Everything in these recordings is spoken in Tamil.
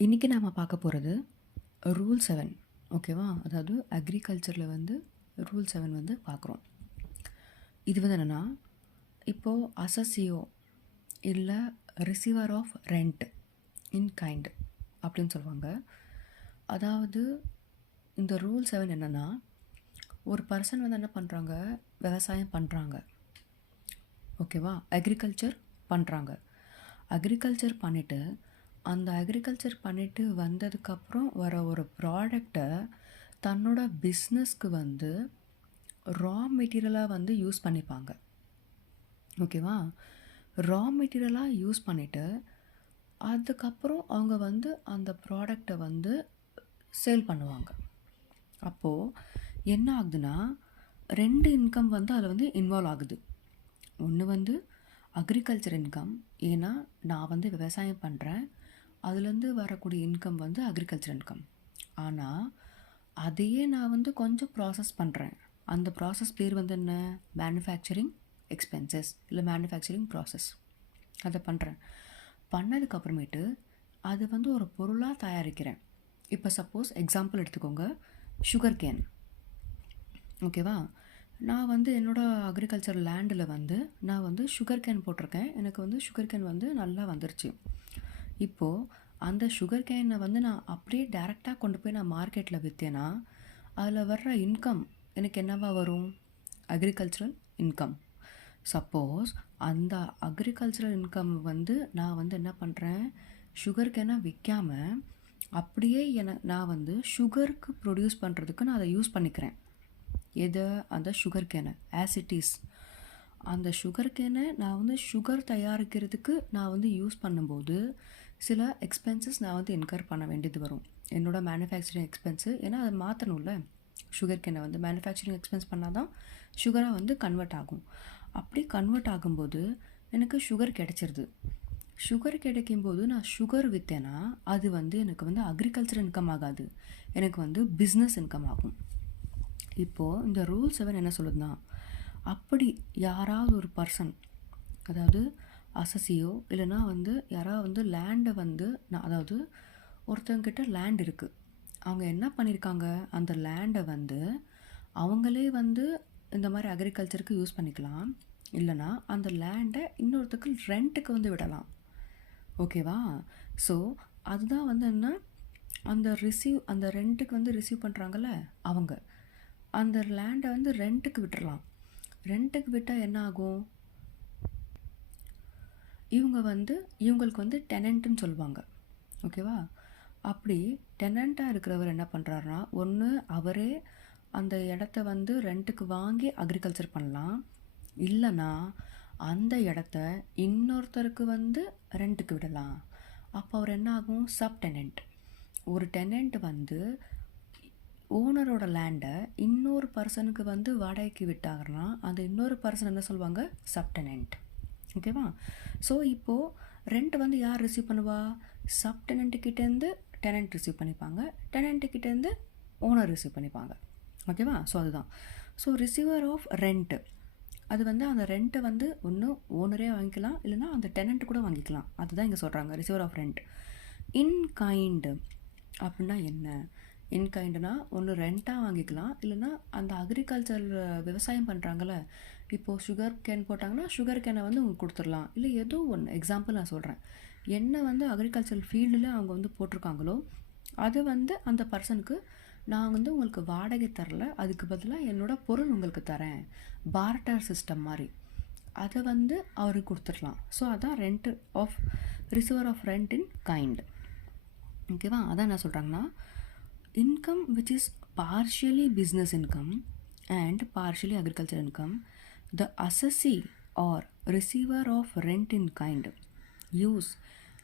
இன்றைக்கி நாம் பார்க்க போகிறது ரூல் செவன் ஓகேவா அதாவது அக்ரிகல்ச்சரில் வந்து ரூல் செவன் வந்து பார்க்குறோம். இது வந்து என்னென்னா இப்போது அசசியோ இல்லை receiver of rent in kind அப்படின்னு சொல்லுவாங்க. அதாவது இந்த ரூல் செவன் என்னென்னா ஒரு பர்சன் வந்து என்ன பண்ணுறாங்க விவசாயம் பண்ணுறாங்க ஓகேவா அக்ரிகல்ச்சர் பண்ணுறாங்க அக்ரிகல்ச்சர் பண்ணிவிட்டு அந்த அக்ரிகல்ச்சர் பண்ணிவிட்டு வந்ததுக்கப்புறம் வர ஒரு ப்ராடக்டை தன்னோட பிஸ்னஸ்க்கு வந்து ரா மெட்டீரியலாக வந்து யூஸ் பண்ணிப்பாங்க. ஓகேவா ரா மெட்டீரியலாக யூஸ் பண்ணிவிட்டு அதுக்கப்புறம் அவங்க வந்து அந்த ப்ராடக்டை வந்து சேல் பண்ணுவாங்க. அப்போது என்ன ஆகுதுன்னா ரெண்டு இன்கம் வந்து அதில் வந்து இன்வால்வ் ஆகுது. ஒன்று வந்து அக்ரிகல்ச்சர் இன்கம் ஏன்னா நான் வந்து விவசாயம் பண்ணுறேன் அதுலேருந்து வரக்கூடிய இன்கம் வந்து அக்ரிகல்ச்சர் இன்கம் ஆனால் அதையே நான் வந்து கொஞ்சம் ப்ராசஸ் பண்ணுறேன் அந்த ப்ராசஸ் பேர் வந்து என்ன? மேனுஃபேக்சரிங் எக்ஸ்பென்சஸ் இல்லை மேனுஃபேக்சரிங் ப்ராசஸ் அதை பண்ணுறேன் பண்ணதுக்கப்புறமேட்டு அது வந்து ஒரு பொருளாக தயாரிக்கிறேன். இப்போ சப்போஸ் எக்ஸாம்பிள் எடுத்துக்கோங்க. சுகர் கேன் ஓகேவா நான் வந்து என்னோடய அக்ரிகல்ச்சர் லேண்டில் வந்து நான் வந்து சுகர் கேன் போட்டிருக்கேன். எனக்கு வந்து சுகர் கேன் வந்து நல்லா வந்துருச்சு. இப்போது அந்த சுகர் கேனை வந்து நான் அப்படியே டேரெக்டாக கொண்டு போய் நான் மார்க்கெட்டில் விற்றேன்னா அதில் வர்ற இன்கம் எனக்கு என்னவா வரும்? அக்ரிகல்ச்சரல் இன்கம் சப்போஸ் அந்த அக்ரிகல்ச்சரல் இன்கம் வந்து நான் வந்து என்ன பண்ணுறேன் சுகர் கேனை விற்காமல் அப்படியே என நான் வந்து சுகருக்கு ப்ரொடியூஸ் பண்ணுறதுக்கு நான் அதை யூஸ் பண்ணிக்கிறேன். எதை? அந்த சுகர் கேனை ஆசிட்டிஸ் அந்த சுகர் கேனை நான் வந்து சுகர் தயாரிக்கிறதுக்கு நான் வந்து யூஸ் பண்ணும்போது சில எக்ஸ்பென்சஸ் நான் வந்து இன்கர் பண்ண வேண்டியது வரும். என்னோடய மேனுஃபேக்சரிங் எக்ஸ்பென்ஸு ஏன்னா அதை மாற்றணும்ல சுகர் கேனை வந்து மேனுஃபேக்சரிங் எக்ஸ்பென்ஸ் பண்ணால் தான் சுகராக வந்து கன்வெர்ட் ஆகும். அப்படி கன்வெர்ட் ஆகும்போது எனக்கு சுகர் கிடச்சிருது. சுகர் கிடைக்கும்போது நான் சுகர் விற்றேன்னா அது வந்து எனக்கு வந்து அக்ரிகல்ச்சர் இன்கம் ஆகாது. எனக்கு வந்து பிஸ்னஸ் இன்கம் ஆகும். இப்போது இந்த ரூல் செவன் என்ன சொல்லுதுன்னா அப்படி யாராவது ஒரு பர்சன் அதாவது அசசியோ இல்லைனா வந்து யாராவது வந்து லேண்டை வந்து நான் அதாவது ஒருத்தவங்கிட்ட லேண்ட் இருக்குது அவங்க என்ன பண்ணியிருக்காங்க அந்த லேண்டை வந்து அவங்களே வந்து இந்த மாதிரி அக்ரிகல்ச்சருக்கு யூஸ் பண்ணிக்கலாம். இல்லைனா அந்த லேண்டை இன்னொருத்தருக்கு ரெண்ட்டுக்கு வந்து விடலாம். ஓகேவா ஸோ அதுதான் வந்து என்ன? அந்த ரிசீவ் அந்த ரெண்ட்டுக்கு வந்து ரிசீவ் பண்ணுறாங்கல்ல அவங்க. அந்த லேண்டை வந்து ரெண்ட்டுக்கு விட்டுறலாம். ரெண்ட்டுக்கு விட்டால் என்ன ஆகும்? இவங்க வந்து இவங்களுக்கு வந்து டெனண்ட்டுன்னு சொல்லுவாங்க. ஓகேவா அப்படி டெனண்ட்டாக இருக்கிறவர் என்ன பண்ணுறாருனா ஒன்று அவரே அந்த இடத்த வந்து ரெண்ட்டுக்கு வாங்கி அக்ரிகல்ச்சர் பண்ணலாம். இல்லைன்னா அந்த இடத்த இன்னொருத்தருக்கு வந்து ரெண்ட்டுக்கு விடலாம். அப்போ அவர் என்ன ஆகும்? சப் டெனண்ட் ஒரு டெனண்ட் வந்து ஓனரோட லேண்டை இன்னொரு பர்சனுக்கு வந்து வாடகைக்கு விட்டாங்கன்னா அந்த இன்னொரு பர்சன் என்ன சொல்லுவாங்க? சப்டனண்ட் ஓகேவா? ஸோ இப்போது ரெண்ட் வந்து யார் ரிசீவ் பண்ணுவா? சப் டெனண்ட்டுக்கிட்டேருந்து டெனண்ட் ரிசீவ் பண்ணிப்பாங்க. டெனண்ட்டுக்கிட்டேருந்து ஓனர் ரிசீவ் பண்ணிப்பாங்க. ஓகேவா? ஸோ அதுதான். ஸோ ரிசீவர் ஆஃப் ரெண்ட்டு அது வந்து அந்த ரெண்ட்டை வந்து ஒன்று ஓனரே வாங்கிக்கலாம் இல்லைனா அந்த டெனண்ட் கூட வாங்கிக்கலாம். அதுதான் இங்கே சொல்கிறாங்க receiver of rent in kind அப்படின்னா என்ன? இன்கைண்டுனா ஒன்று ரெண்ட்டாக வாங்கிக்கலாம் இல்லைனா அந்த அக்ரிகல்ச்சர் விவசாயம் பண்ணுறாங்கல்ல இப்போது சுகர் கேன் போட்டாங்கன்னா சுகர் கேனை வந்து உங்களுக்கு கொடுத்துடலாம். இல்லை ஏதோ ஒன்று எக்ஸாம்பிள் நான் சொல்கிறேன் என்ன வந்து அக்ரிகல்ச்சர் ஃபீல்டில் அவங்க வந்து போட்டிருக்காங்களோ அது வந்து அந்த பர்சனுக்கு நான் வந்து உங்களுக்கு வாடகை தரல அதுக்கு பதிலாக என்னோடய பொருள் உங்களுக்கு தரேன். பார்ட்டர் சிஸ்டம் மாதிரி. அதை வந்து அவருக்கு கொடுத்துடலாம். ஸோ அதான் rent of receiver of rent in kind ஓகேவா அதான் என்ன சொல்கிறாங்கன்னா income which is partially business income and partially agriculture income the assessee or receiver of rent in kind use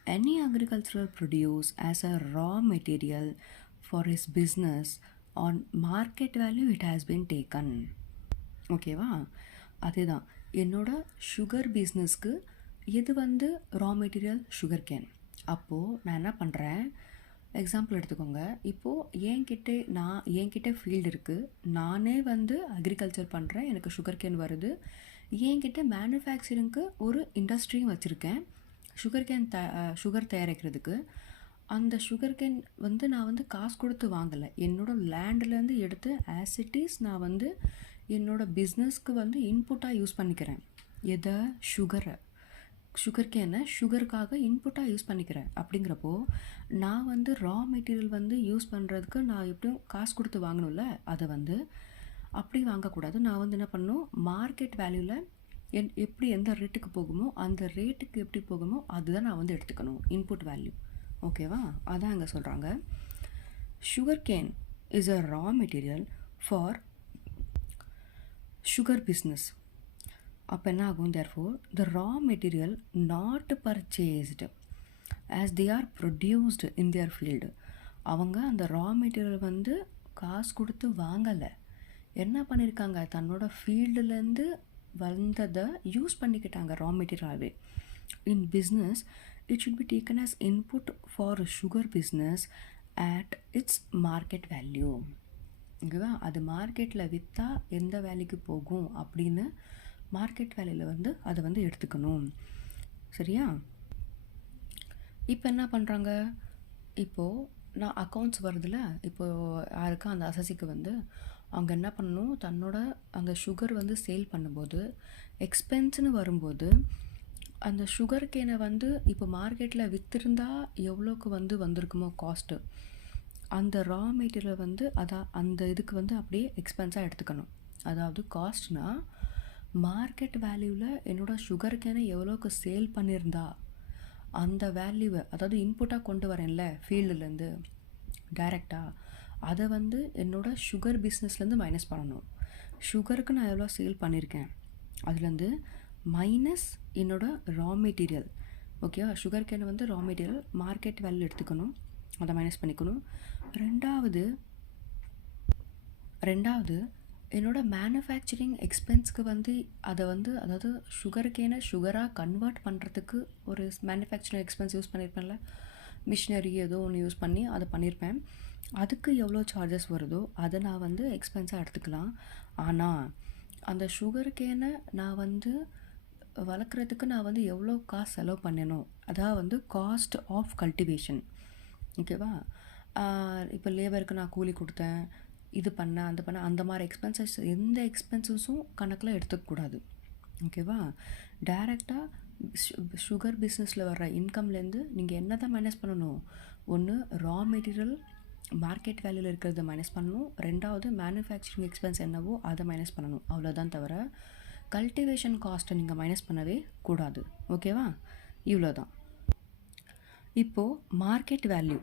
any agricultural produce as a raw material for his business on market value it has been taken ஓகேவா அதேதான் என்னோட சுகர் பிஸ்னஸ்க்கு எது வந்து ரா மெட்டீரியல் சுகர் கேன் அப்போது நான் என்ன பண்ணுறேன் எக்ஸாம்பிள் எடுத்துக்கோங்க. இப்போது என்கிட்ட நான் என்கிட்ட ஃபீல்டு இருக்குது நானே வந்து அக்ரிகல்ச்சர் பண்ணுறேன் எனக்கு சுகர் கேன் வருது. என்கிட்ட மேனுஃபேக்சரிங்க்கு ஒரு இண்டஸ்ட்ரியும் வச்சுருக்கேன். சுகர் கேன் த சுகர் தயாரிக்கிறதுக்கு. அந்த சுகர் கேன் வந்து நான் வந்து காசு கொடுத்து வாங்கலை. என்னோட லேண்ட்லேருந்து எடுத்து ஆஸ் இட் இஸ் நான் வந்து என்னோடய பிஸ்னஸ்க்கு வந்து இன்புட்டாக யூஸ் பண்ணிக்கிறேன். எதை? சுகரை சுகர் கேனை சுகருக்காக இன்புட்டாக யூஸ் பண்ணிக்கிறேன். அப்படிங்கிறப்போ நான் வந்து ரா மெட்டீரியல் வந்து யூஸ் பண்ணுறதுக்கு நான் எப்படியும் காசு கொடுத்து வாங்கணும்ல அதை வந்து அப்படி வாங்கக்கூடாது. நான் வந்து என்ன பண்ணணும்? மார்க்கெட் வேல்யூவில் என் எப்படி எந்த ரேட்டுக்கு போகுமோ அந்த ரேட்டுக்கு எப்படி போகுமோ அதுதான் நான் வந்து எடுத்துக்கணும் இன்புட் வேல்யூ ஓகேவா அதான் அங்கே சொல்கிறாங்க sugar cane is a raw material for sugar business அப்போ என்ன ஆகும் therefore the raw material not purchased as they are produced in their field அவங்க அந்த ரா மெட்டீரியல் வந்து காசு கொடுத்து வாங்கலை. என்ன பண்ணியிருக்காங்க தன்னோட ஃபீல்டுலேருந்து வந்ததை யூஸ் பண்ணிக்கிட்டாங்க raw மெட்டீரியலாகவே in business it should be taken as input for sugar business at its market value ஓகேவா அது மார்க்கெட்டில் விற்றா எந்த வேலைக்கு போகும் அப்படின்னு மார்க்கெட் வேலையில் வந்து அதை வந்து எடுத்துக்கணும். சரியா? இப்போ என்ன பண்ணுறாங்க இப்போது நான் அக்கௌண்ட்ஸ் வருதுல இப்போது யாருக்கா அந்த அசசிக்கு வந்து அவங்க என்ன பண்ணணும்? தன்னோட அங்கே சுகர் வந்து சேல் பண்ணும்போது எக்ஸ்பென்ஸ்னு வரும்போது அந்த சுகர் கேனை வந்து இப்போ மார்க்கெட்டில் விற்றுருந்தா எவ்வளோக்கு வந்து வந்திருக்குமோ காஸ்ட்டு அந்த ரா மெட்டீரியல் வந்து அதான் அந்த இதுக்கு வந்து அப்படியே எக்ஸ்பென்ஸாக எடுத்துக்கணும். அதாவது காஸ்ட்னால் மார்க்கெட் வேல்யூவில் என்னோடய சுகர் கேனை எவ்வளோக்கு சேல் பண்ணியிருந்தா அந்த வேல்யூவை அதாவது இன்புட்டாக கொண்டு வரேன்ல ஃபீல்டுலேருந்து டைரெக்டாக அதை வந்து என்னோடய சுகர் பிஸ்னஸ்லேருந்து மைனஸ் பண்ணணும். சுகருக்கு நான் எவ்வளோ சேல் பண்ணியிருக்கேன்? அதுலேருந்து மைனஸ் என்னோடய ரா மெட்டீரியல் ஓகேவா சுகர் கேனை வந்து ரா மெட்டீரியல் மார்க்கெட் வேல்யூ எடுத்துக்கணும். அதை மைனஸ் பண்ணிக்கணும். ரெண்டாவது ரெண்டாவது என்னோடய மேனுஃபேக்சரிங் எக்ஸ்பென்ஸ்க்கு வந்து அதை வந்து அதாவது சுகருக்கேன சுகராக கன்வெர்ட் பண்ணுறதுக்கு ஒரு மேனுஃபேக்சரிங் எக்ஸ்பென்ஸ் யூஸ் பண்ணியிருப்பேன்ல மிஷினரி ஏதோ ஒன்று யூஸ் பண்ணி அதை பண்ணியிருப்பேன் அதுக்கு எவ்வளோ சார்ஜஸ் வருதோ அதை நான் வந்து எக்ஸ்பென்ஸாக எடுத்துக்கலாம். ஆனால் அந்த சுகருக்கேன நான் வந்து வளர்க்குறதுக்கு நான் வந்து எவ்வளோ காசு செலவு பண்ணணும் அதான் வந்து காஸ்ட் ஆஃப் கல்டிவேஷன் ஓகேவா இப்போ லேபருக்கு நான் கூலி கொடுத்தேன். இது பண்ண அந்த பண்ண. அந்த மாதிரி எக்ஸ்பென்சஸ் எந்த எக்ஸ்பென்சஸும் கணக்கில் எடுத்துக்கக்கூடாது ஓகேவா டைரெக்டாக சுகர் பிஸ்னஸில் வர்ற இன்கம்லேருந்து நீங்கள் என்ன தான் மைனஸ் பண்ணணும்? ஒன்று ரா மெட்டீரியல் மார்க்கெட் வேல்யூவில் இருக்கிறத மைனஸ் பண்ணணும். ரெண்டாவது மேனுஃபேக்சரிங் எக்ஸ்பென்ஸ் என்னவோ அதை மைனஸ் பண்ணணும். அவ்வளோதான் தவிர கல்டிவேஷன் காஸ்ட்டை நீங்கள் மைனஸ் பண்ணவே கூடாது. ஓகேவா இவ்வளோ தான் இப்போது மார்க்கெட் வேல்யூ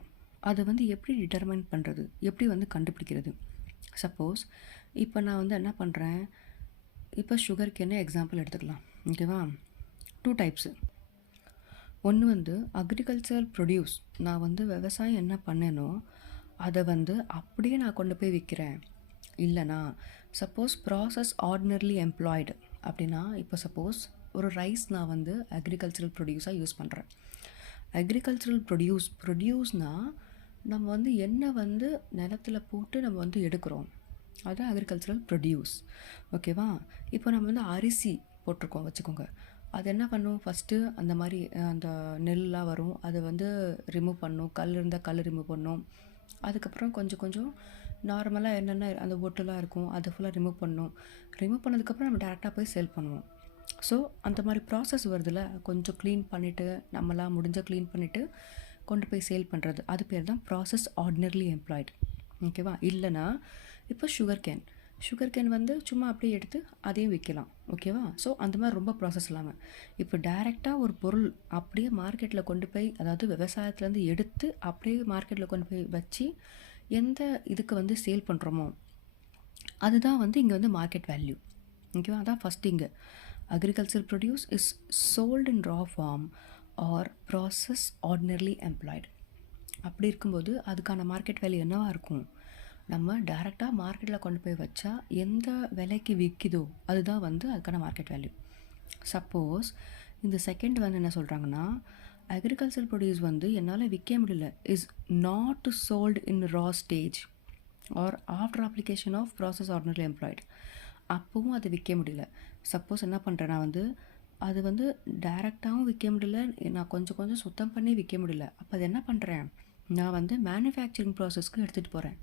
அதை வந்து எப்படி டிட்டர்மைன் பண்ணுறது எப்படி வந்து கண்டுபிடிக்கிறது? சப்போஸ் இப்போ நான் வந்து என்ன பண்ணுறேன் இப்போ சுகருக்கு என்ன எக்ஸாம்பிள் எடுத்துக்கலாம். ஓகேவா டூ டைப்ஸு ஒன்று வந்து அக்ரிகல்ச்சர் ப்ரொடியூஸ் நான் வந்து விவசாயம் என்ன பண்ணேனோ அதை வந்து அப்படியே நான் கொண்டு போய் விற்கிறேன் இல்லைனா சப்போஸ் ப்ராசஸ் ஆர்டினர்லி எம்ப்ளாய்டு அப்படின்னா இப்போ சப்போஸ் ஒரு ரைஸ் நான் வந்து அக்ரிகல்ச்சரல் ப்ரொடியூஸாக யூஸ் பண்ணுறேன் அக்ரிகல்ச்சரல் ப்ரொடியூஸ் ப்ரொடியூஸ்னால் நம்ம வந்து எண்ணெய் வந்து நிலத்துல போட்டு நம்ம வந்து எடுக்கிறோம். அது அக்ரிகல்ச்சரல் ப்ரொடியூஸ் ஓகேவா இப்போ நம்ம வந்து அரிசி போட்டிருக்கோம் வச்சுக்கோங்க. அது என்ன பண்ணும்? ஃபஸ்ட்டு அந்த மாதிரி அந்த நெல்லாம் வரும். அதை வந்து ரிமூவ் பண்ணும். கல் இருந்தால் கல் ரிமூவ் பண்ணும். அதுக்கப்புறம் கொஞ்சம் கொஞ்சம் நார்மலாக என்னென்ன அந்த ஒட்டுலாம் இருக்கும் அதை ஃபுல்லாக ரிமூவ் பண்ணும். ரிமூவ் பண்ணதுக்கப்புறம் நம்ம டேரெக்டாக போய் சேல் பண்ணுவோம். ஸோ அந்த மாதிரி ப்ராசஸ் வருதுல்ல கொஞ்சம் க்ளீன் பண்ணிவிட்டு நம்மளாம் முடிஞ்ச க்ளீன் பண்ணிவிட்டு கொண்டு போய் சேல் பண்ணுறது அது பேர் தான் ப்ராசஸ் ஆர்டினர்லி எம்ப்ளாய்டு ஓகேவா இல்லைனா இப்போ சுகர் கேன் சுகர் கேன் வந்து சும்மா அப்படியே எடுத்து அதையும் விற்கலாம் ஓகேவா ஸோ அந்த மாதிரி ரொம்ப ப்ராசஸ் இல்லாமல் இப்போ டைரெக்டாக ஒரு பொருள் அப்படியே மார்க்கெட்டில் கொண்டு போய் அதாவது விவசாயத்துலேருந்து எடுத்து அப்படியே மார்க்கெட்டில் கொண்டு போய் வச்சு எந்த இதுக்கு வந்து சேல் பண்ணுறோமோ அதுதான் வந்து இங்கே வந்து மார்க்கெட் வேல்யூ ஓகேவா அதான் ஃபஸ்ட் இங்கே. Agriculture produce is sold in raw form or process ordinarily employed அப்படி இருக்கும்போது அதுக்கான மார்க்கெட் வேல்யூ என்னவாக இருக்கும்? நம்ம டேரெக்டாக மார்க்கெட்டில் கொண்டு போய் வச்சா எந்த விலைக்கு விற்கிதோ அதுதான் வந்து அதுக்கான மார்க்கெட் வேல்யூ சப்போஸ் இந்த செகண்ட் வந்து என்ன சொல்கிறாங்கன்னா அக்ரிகல்ச்சர் ப்ரொடியூஸ் வந்து என்னால் விற்க முடியல. Is not sold in raw stage or after application of process ordinary employed அப்போவும் அதை விற்க முடியல. சப்போஸ் என்ன பண்ணுறேன் நான் வந்து அது வந்து டைரெக்டாகவும் விற்க முடியல. நான் கொஞ்சம் கொஞ்சம் சுத்தம் பண்ணி விற்க முடியல. அப்போ அது என்ன பண்ணுறேன் நான் வந்து மேனுஃபேக்சரிங் ப்ராசஸ்க்கு எடுத்துகிட்டு போகிறேன்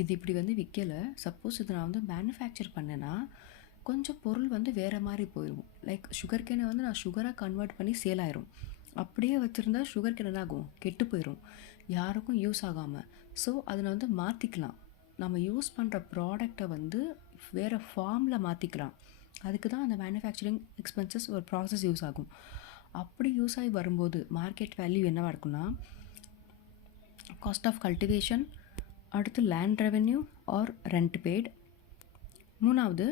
இது இப்படி வந்து விற்கலை சப்போஸ் இது நான் வந்து மேனுஃபேக்சர் பண்ணேன்னா கொஞ்சம் பொருள் வந்து வேறு மாதிரி போயிடும் லைக் சுகர் கேனை வந்து நான் சுகராக கன்வெர்ட் பண்ணி சேல் ஆயிரும். அப்படியே வச்சுருந்தா சுகர் கேன் என்ன ஆகும் கெட்டு போயிடும் யாருக்கும் யூஸ் ஆகாமல் ஸோ அதை வந்து மாற்றிக்கலாம் நம்ம யூஸ் பண்ணுற ப்ராடக்டை வந்து வேறு ஃபார்மில் மாற்றிக்கலாம் அதுக்கு தான் அந்த மேனுஃபேக்சரிங் எக்ஸ்பென்சஸ் ஒரு ப்ராசஸ் யூஸ் ஆகும். அப்படி யூஸ் ஆகி வரும்போது மார்க்கெட் வேல்யூ என்னவாக இருக்குன்னா காஸ்ட் ஆஃப் கல்டிவேஷன் அடுத்து land revenue or rent paid மூணாவது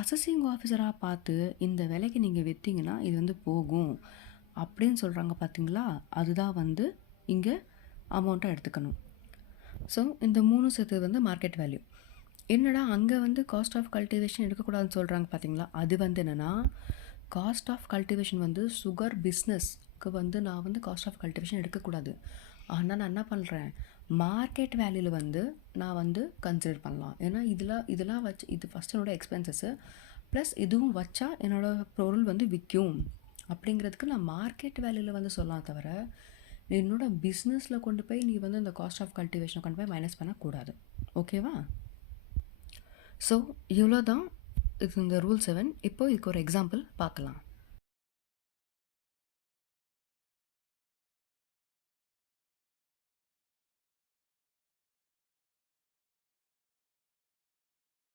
அசஸிங் ஆஃபீஸராக பார்த்து இந்த விலைக்கு நீங்கள் விற்றீங்கன்னா இது வந்து போகும். அப்படின்னு சொல்கிறாங்க பார்த்தீங்களா அதுதான் வந்து இங்கே அமௌண்ட்டாக எடுத்துக்கணும். ஸோ இந்த மூணு சேர்த்து வந்து மார்க்கெட் வேல்யூ என்னடா அங்கே வந்து காஸ்ட் ஆஃப் கல்டிவேஷன் எடுக்கக்கூடாதுன்னு சொல்கிறாங்க பார்த்தீங்களா அது வந்து என்னென்னா காஸ்ட் ஆஃப் கல்டிவேஷன் வந்து சுகர் பிஸ்னஸ்க்கு வந்து நான் வந்து காஸ்ட் ஆஃப் கல்டிவேஷன் எடுக்கக்கூடாது. ஆனால் நான் என்ன பண்ணுறேன் மார்க்கெட் வேல்யூவில் வந்து நான் வந்து கன்சிடர் பண்ணலாம். ஏன்னா இதில் இதெல்லாம் வச்சு இது ஃபஸ்ட் என்னோடய எக்ஸ்பென்சஸ்ஸு ப்ளஸ் இதுவும் வச்சா என்னோடய பொருள் வந்து விற்கும் அப்படிங்கிறதுக்கு நான் மார்க்கெட் வேல்யூவில் வந்து சொல்லலாம் தவிர என்னோடய என்னோட பிஸ்னஸில் கொண்டு போய் நீ வந்து இந்த காஸ்ட் ஆஃப் கல்டிவேஷனை கொண்டு போய் மைனஸ் பண்ணக்கூடாது. ஓகேவா ஸோ இவ்வளோ தான் இது இந்த ரூல் செவன் இப்போ இதுக்கு ஒரு எக்ஸாம்பிள் பார்க்கலாம்.